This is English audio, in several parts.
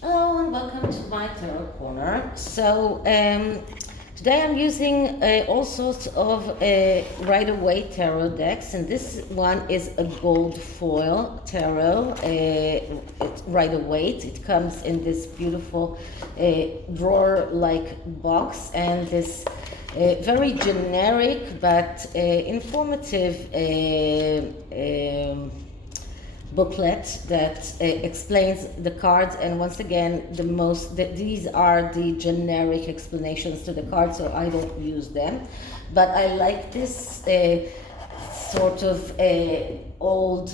Hello and welcome to my tarot corner. So today I'm using all sorts of Rider-Waite tarot decks, and this one is a gold foil tarot. It's Rider-Waite. It comes in this beautiful drawer-like box, and this very generic but informative booklet that explains the cards. And once again, these are the generic explanations to the cards, so I don't use them. But I like this sort of old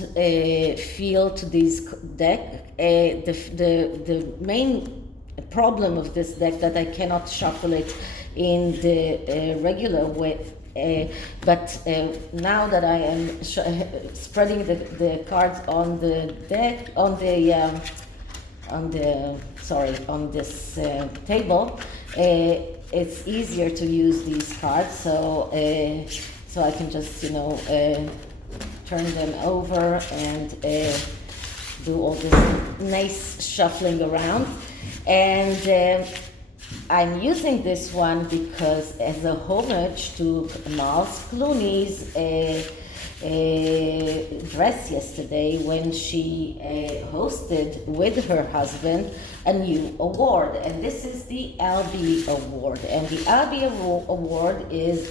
feel to this deck. The main problem of this deck that I cannot shuffle it in the regular way. But now that I am spreading the cards on the deck, on this table, it's easier to use these cards. So I can just turn them over and do all this nice shuffling around. And I'm using this one because as a homage to Clooneys' dress yesterday when she hosted with her husband a new award, and this is the Albie Award. And the Albie Award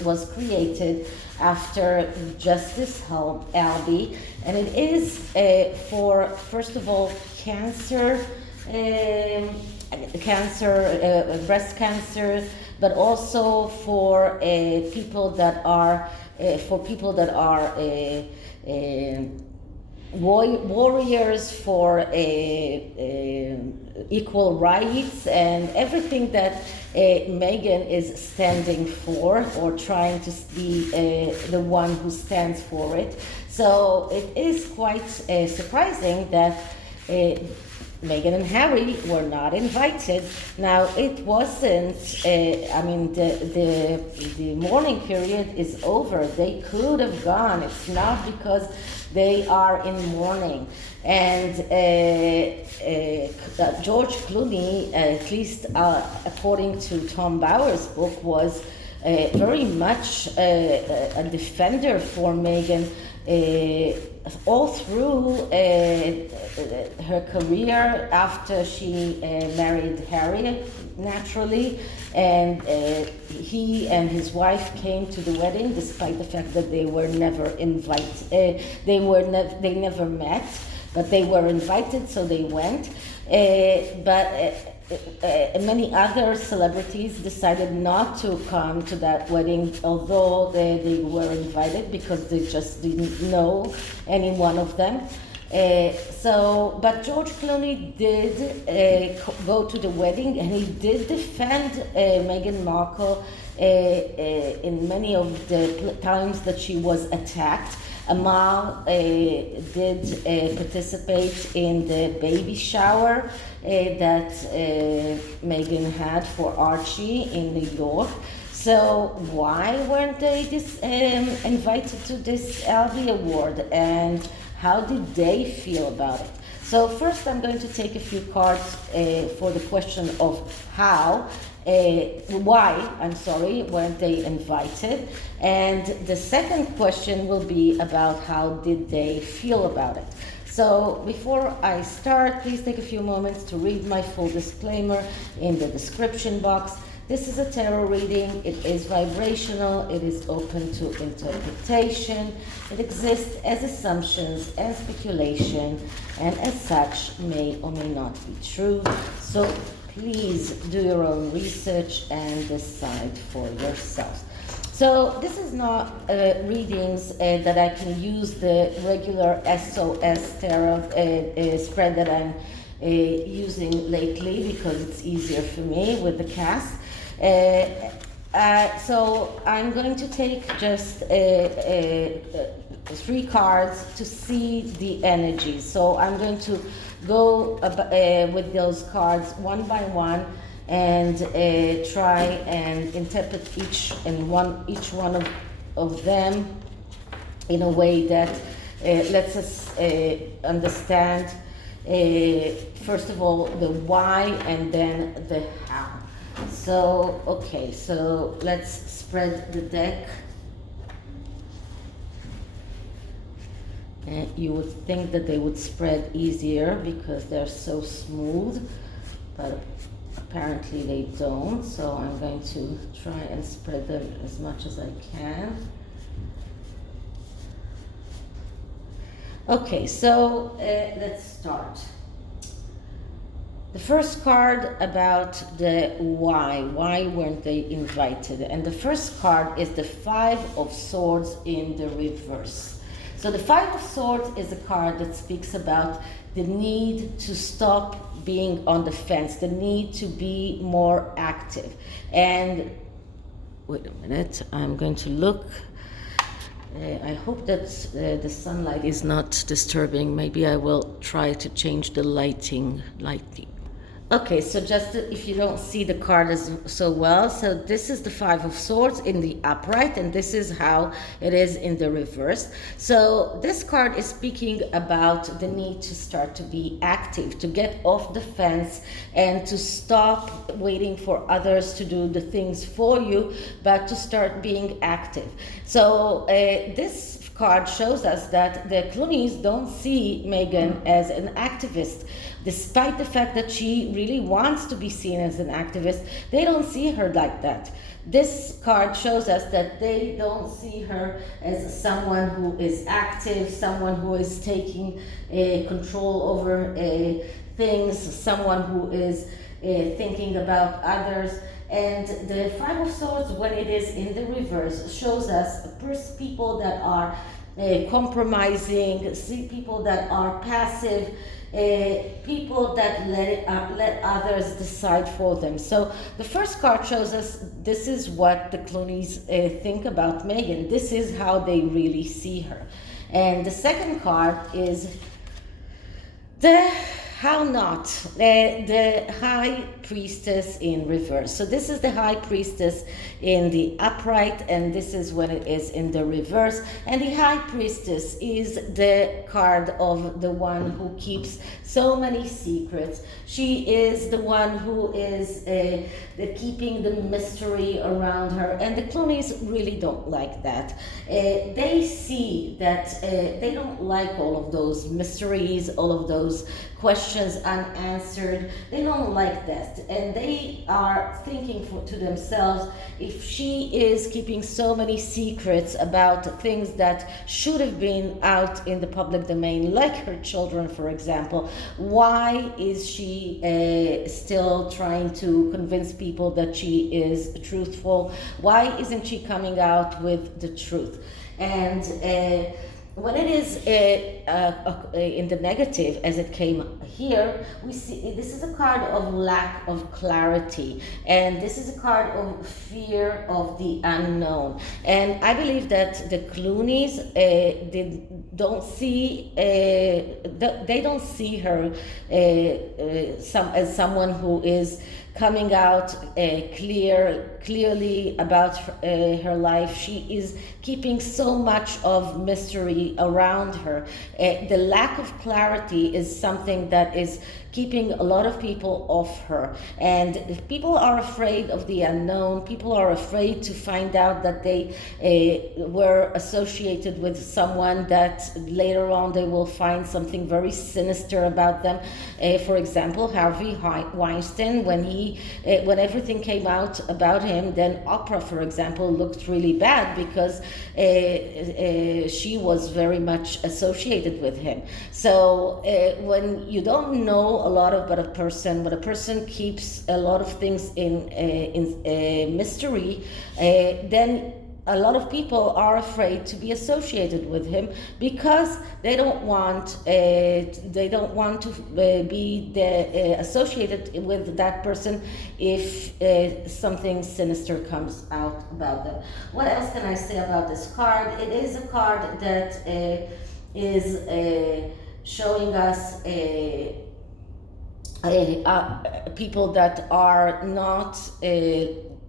was created after Justice Albie, and it is for, first of all, breast cancer, but also for people that are warriors for equal rights and everything that Meghan is standing for, or trying to be the one who stands for it. So it is quite surprising that Meghan and Harry were not invited. Now, it wasn't, the mourning period is over. They could have gone. It's not because they are in mourning. And George Clooney, at least according to Tom Bauer's book, was very much a defender for Meghan all through her career after she married Harry, naturally, and he and his wife came to the wedding despite the fact that they were never invited. They never met, but they were invited, so they went. Many other celebrities decided not to come to that wedding, although they were invited, because they just didn't know any one of them. But George Clooney did go to the wedding, and he did defend Meghan Markle in many of the times that she was attacked. Amal did participate in the baby shower that Meghan had for Archie in New York. So why weren't they invited to this Albie Award, and how did they feel about it? So first I'm going to take a few cards for the question of why weren't they invited? And the second question will be about how did they feel about it. So before I start, please take a few moments to read my full disclaimer in the description box. This is a tarot reading. It is vibrational. It is open to interpretation. It exists as assumptions and speculation, and as such may or may not be true. So please do your own research and decide for yourselves. So this is not readings that I can use the regular SOS tarot spread that I'm using lately, because it's easier for me with the cast. So I'm going to take just 3 cards to see the energy. So I'm going to go with those cards one by one and try and interpret each one of them in a way that lets us understand First of all, the why and then the how. So, okay, so let's spread the deck. And you would think that they would spread easier because they're so smooth, but apparently they don't. So I'm going to try and spread them as much as I can. Okay, so let's start. The first card about the why weren't they invited? And the first card is the Five of Swords in the reverse. So the Five of Swords is a card that speaks about the need to stop being on the fence, the need to be more active. And wait a minute, I'm going to look. I hope that the sunlight is not disturbing. Maybe I will try to change the lighting. Okay, so just if you don't see the card so well, so this is the Five of Swords in the upright, and this is how it is in the reverse. So this card is speaking about the need to start to be active, to get off the fence and to stop waiting for others to do the things for you, but to start being active. So this card shows us that the Clooneys don't see Meghan as an activist. Despite the fact that she really wants to be seen as an activist, they don't see her like that. This card shows us that they don't see her as someone who is active, someone who is taking control over things, someone who is thinking about others. And the Five of Swords, when it is in the reverse, shows us people that are compromising, see people that are passive, people that let others decide for them. So the first card shows us this is what the Clooneys think about Meghan. This is how they really see her. And the second card is the how not, the High Priestess in reverse. So this is the High Priestess in the upright, and this is when it is in the reverse. And the High Priestess is the card of the one who keeps so many secrets. She is the one who is keeping the mystery around her, and the Clooneys really don't like that. They see that they don't like all of those mysteries, all of those questions unanswered. They don't like that, and they are thinking to themselves, if she is keeping so many secrets about things that should have been out in the public domain, like her children, for example, why is she still trying to convince people that she is truthful? Why isn't she coming out with the truth? And when it is in the negative, as it came here, we see this is a card of lack of clarity, and this is a card of fear of the unknown. And I believe that the Clooneys don't see her as someone who is coming out clearly about her life. She is keeping so much of mystery around her. The lack of clarity is something that is keeping a lot of people off her. And if people are afraid of the unknown, people are afraid to find out that they were associated with someone that later on they will find something very sinister about them. For example, Harvey Weinstein, when everything came out about him, then Oprah, for example, looked really bad because she was very much associated with him. So when you don't know a lot about a person, but a person keeps a lot of things in mystery, then a lot of people are afraid to be associated with him because they don't want to be associated with that person if something sinister comes out about them. What else can I say about this card? It is a card that is showing us people that are not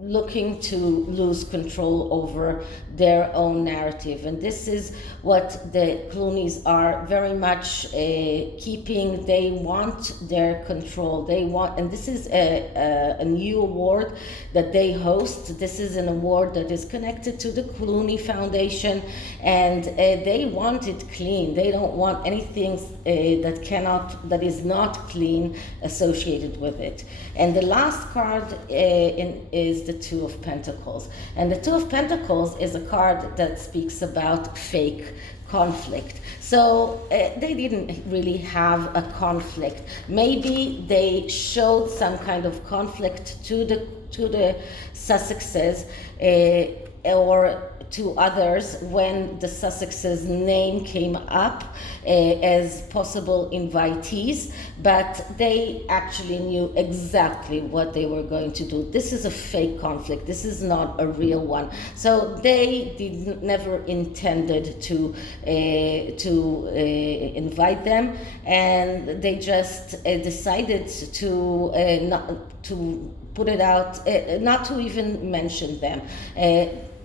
looking to lose control over their own narrative. And this is what the Clooneys are very much keeping. They want their control. They want, and this is a new award that they host. This is an award that is connected to the Clooney Foundation, and they want it clean. They don't want anything that is not clean associated with it. And the last card is the Two of Pentacles. And the Two of Pentacles is a card that speaks about fake conflict. So they didn't really have a conflict. Maybe they showed some kind of conflict to the Sussexes or to others when the Sussexes name came up as possible invitees, but they actually knew exactly what they were going to do. This is a fake conflict. This is not a real one. So they never intended to invite them, and they just decided to not to put it out, not to even mention them.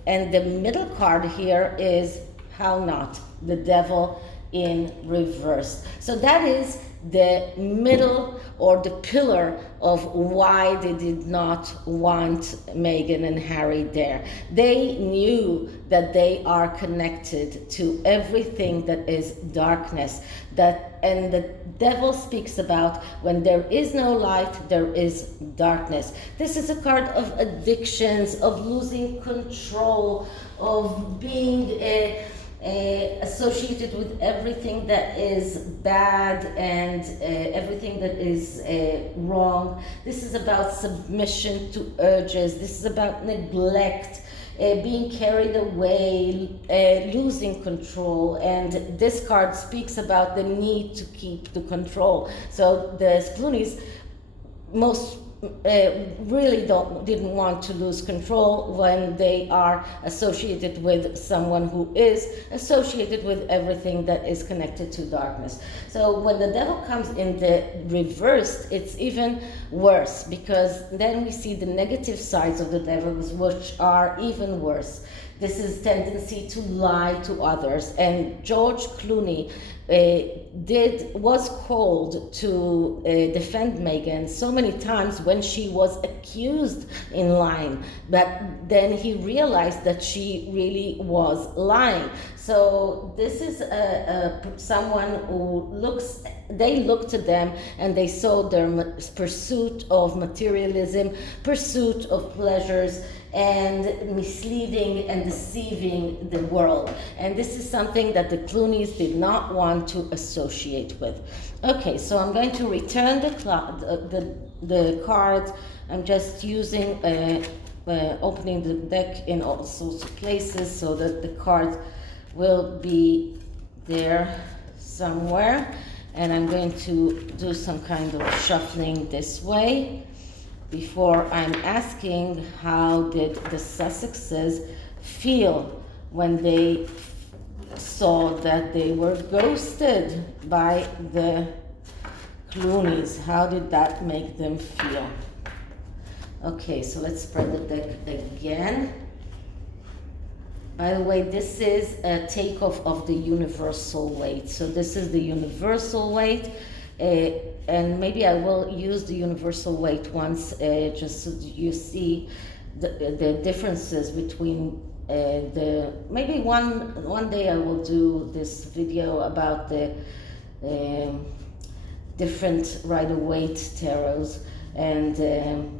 And the middle card here is how not, the devil in reverse. So that is the middle or the pillar of why they did not want Meghan and Harry there. They knew that they are connected to everything that is darkness, and the devil speaks about when there is no light, there is darkness. This is a card of addictions, of losing control, of being associated with everything that is bad and everything that is wrong. This is about submission to urges. This is about neglect, being carried away, losing control. And this card speaks about the need to keep the control. So the Clooneys really didn't want to lose control when they are associated with someone who is associated with everything that is connected to darkness. So when the devil comes in the reverse, it's even worse, because then we see the negative sides of the devil, which are even worse. This is tendency to lie to others. And George Clooney was called to defend Meghan so many times when she was accused in lying, but then he realized that she really was lying. So this is someone who they looked to them and they saw their pursuit of materialism, pursuit of pleasures, and misleading and deceiving the world. And this is something that the Clooneys did not want to associate with. Okay, so I'm going to return the card. I'm just using opening the deck in all sorts of places so that the card will be there somewhere. And I'm going to do some kind of shuffling this way before I'm asking how did the Sussexes feel when they saw that they were ghosted by the Clooneys. How did that make them feel? Okay, so let's spread the deck again. By the way, this is a takeoff of the universal weight. So this is the universal weight. And maybe I will use the universal weight once, just so you see the differences between maybe one day I will do this video about the different Rider-Waite tarots and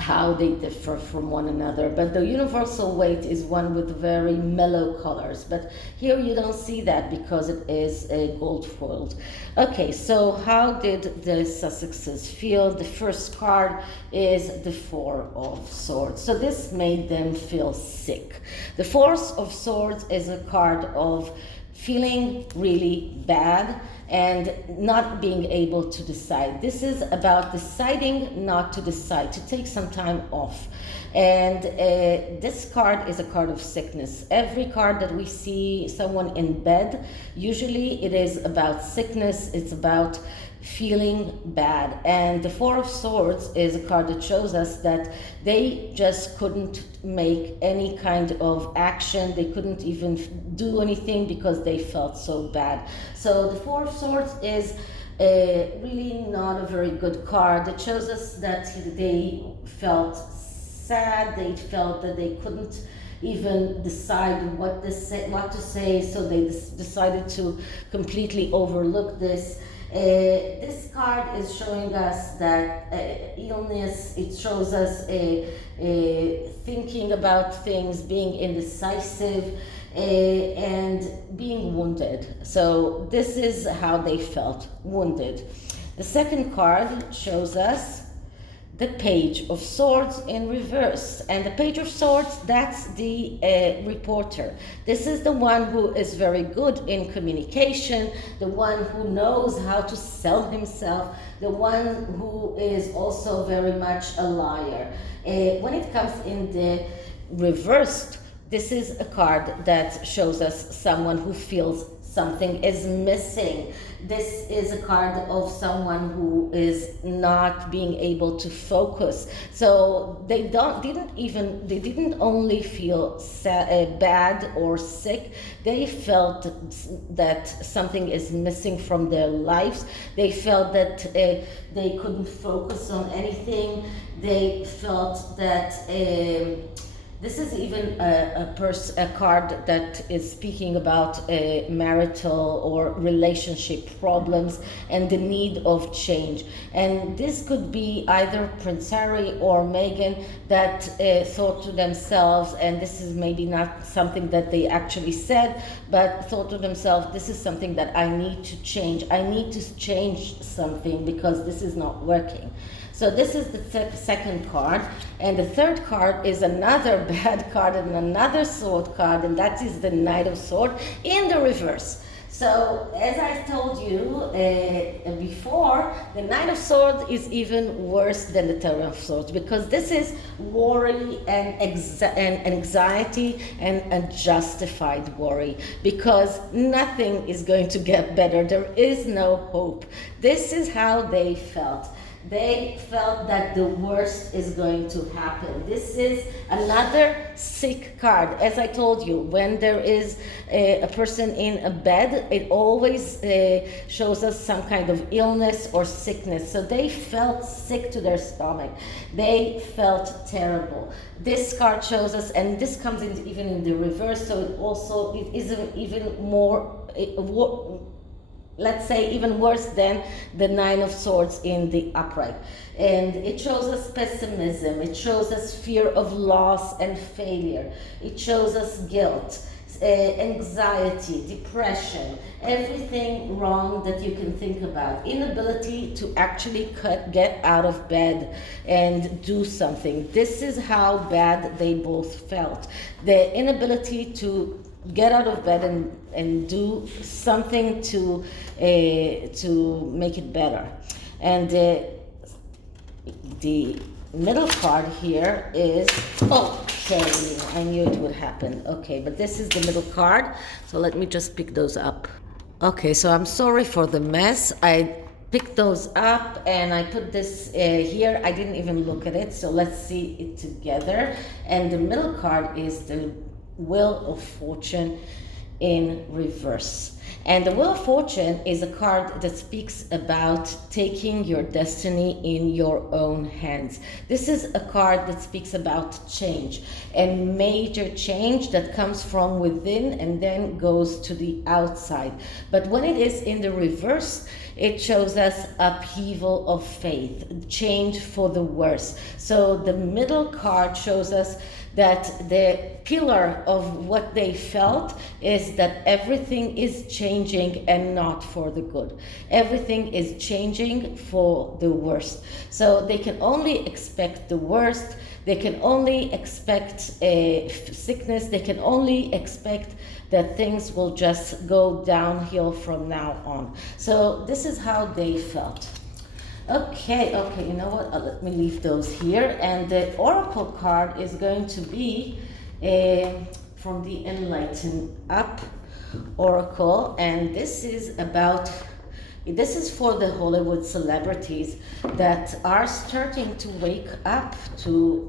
how they differ from one another. But the universal weight is one with very mellow colors, but here you don't see that because it is gold foiled. Okay, so how did the Sussexes feel? The first card is the Four of Swords. So this made them feel sick. The Four of Swords is a card of feeling really bad and not being able to decide. This is about deciding not to decide, to take some time off. And this card is a card of sickness. Every card that we see someone in bed, usually it is about sickness, it's about feeling bad. And the Four of Swords is a card that shows us that they just couldn't make any kind of action. They couldn't even do anything because they felt so bad. So the Four of Swords is really not a very good card. It shows us that they felt sad, they felt that they couldn't even decide what to say, so they decided to completely overlook this. This card is showing us that illness. It shows us thinking about things, being indecisive, and being wounded. So this is how they felt, wounded. The second card shows us the Page of Swords in reverse. And the Page of Swords, that's the reporter. This is the one who is very good in communication, the one who knows how to sell himself, the one who is also very much a liar. When it comes in the reversed, this is a card that shows us someone who feels something is missing. This is a card of someone who is not being able to focus. So they didn't only feel bad or sick, they felt that something is missing from their lives. They felt that they couldn't focus on anything. They felt that this is even a card that is speaking about marital or relationship problems and the need of change. And this could be either Prince Harry or Meghan that thought to themselves, and this is maybe not something that they actually said, but thought to themselves, this is something that I need to change. I need to change something because this is not working. So this is the second card, and the third card is another bad card and another sword card, and that is the Knight of Swords in the reverse. So as I told you before, the Knight of Swords is even worse than the Ten of Swords, because this is worry and anxiety and unjustified worry, because nothing is going to get better. There is no hope. This is how they felt. They felt that the worst is going to happen. This is another sick card. As I told you, when there is a person in a bed, it always shows us some kind of illness or sickness. So they felt sick to their stomach. They felt terrible. This card shows us, and this comes in even in the reverse, so it is even more, let's say, even worse than the Nine of Swords in the upright. And it shows us pessimism, it shows us fear of loss and failure, it shows us guilt, anxiety, depression, everything wrong that you can think about, inability to actually get out of bed and do something. This is how bad they both felt. The inability to get out of bed and do something to make it better. And the middle card here is, okay, I knew it would happen. Okay, but this is the middle card, so let me just pick those up. Okay, so I'm sorry for the mess. I picked those up and I put this here. I didn't even look at it, so let's see it together. And the middle card is the Wheel of Fortune in reverse. And the Wheel of Fortune is a card that speaks about taking your destiny in your own hands. This is a card that speaks about change, and major change that comes from within and then goes to the outside. But when it is in the reverse, it shows us upheaval of faith, change for the worse. So the middle card shows us that the pillar of what they felt is that everything is changing and not for the good. Everything is changing for the worst. So they can only expect the worst. They can only expect sickness. They can only expect that things will just go downhill from now on. So this is how they felt. Okay, you know what? Let me leave those here. And the Oracle card is going to be from the ENLIGHTN Up Oracle. And this is about This is for the Hollywood celebrities that are starting to wake up to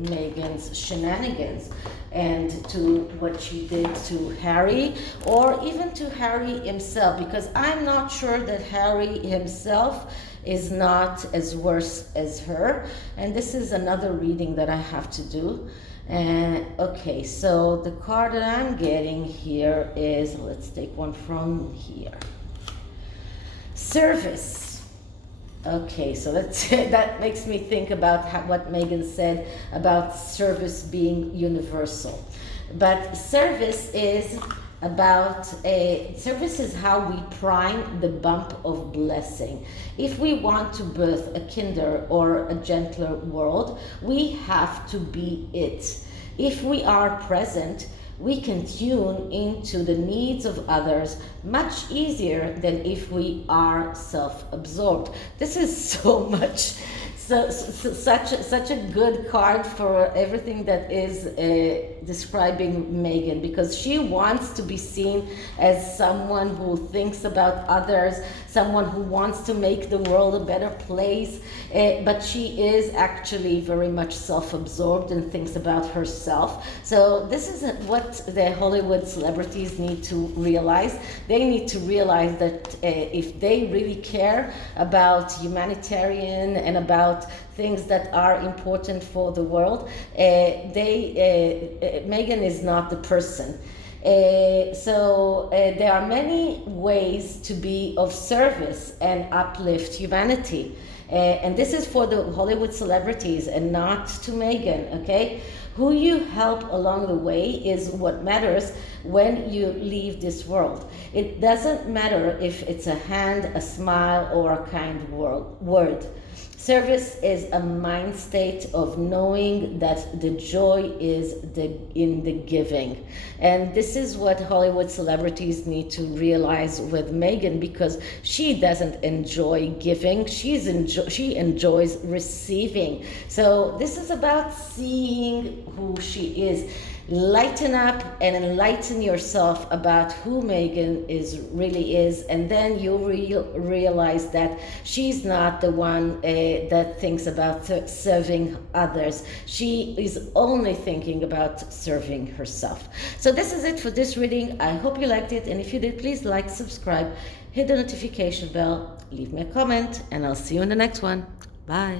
Meghan's shenanigans and to what she did to Harry, or even to Harry himself, because I'm not sure that Harry himself is not as worse as her. And this is another reading that I have to do. Okay, so the card that I'm getting here is, let's take one from here. Service. Okay, so that makes me think about what Meghan said about service being universal. But service is how we prime the bump of blessing. If we want to birth a kinder or a gentler world, we have to be it. If we are present, we can tune into the needs of others much easier than if we are self-absorbed. This is so much, such a good card for everything that is describing Meghan, because she wants to be seen as someone who thinks about others, someone who wants to make the world a better place, but she is actually very much self-absorbed and thinks about herself. So this is what the Hollywood celebrities need to realize. They need to realize that if they really care about humanitarian and about things that are important for the world, Meghan is not the person. There are many ways to be of service and uplift humanity. And this is for the Hollywood celebrities and not to Meghan, okay? Who you help along the way is what matters when you leave this world. It doesn't matter if it's a hand, a smile, or a kind word. Service is a mind state of knowing that the joy is in the giving. And this is what Hollywood celebrities need to realize with Meghan, because she doesn't enjoy giving, she enjoys receiving. So this is about seeing who she is. Lighten up and enlighten yourself about who Meghan really is, and then you'll realize that she's not the one that thinks about serving others. She is only thinking about serving herself. So this is it for this reading. I hope you liked it, and if you did, please like, subscribe, hit the notification bell, leave me a comment, and I'll see you in the next one. Bye.